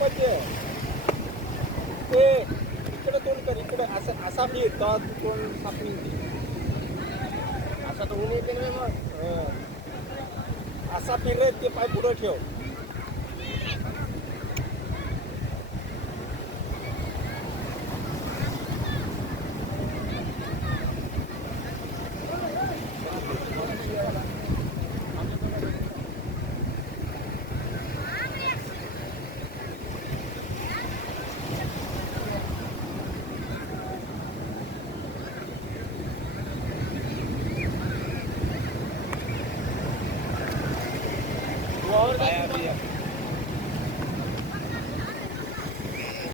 म्हणजे ते इकडे तोंड कर इकडे असं असा फिर तेव्हा तू तोंड साफ निघते असं तर ऊन येते ना मग असा फिर रे ते पाय पुढं ठेव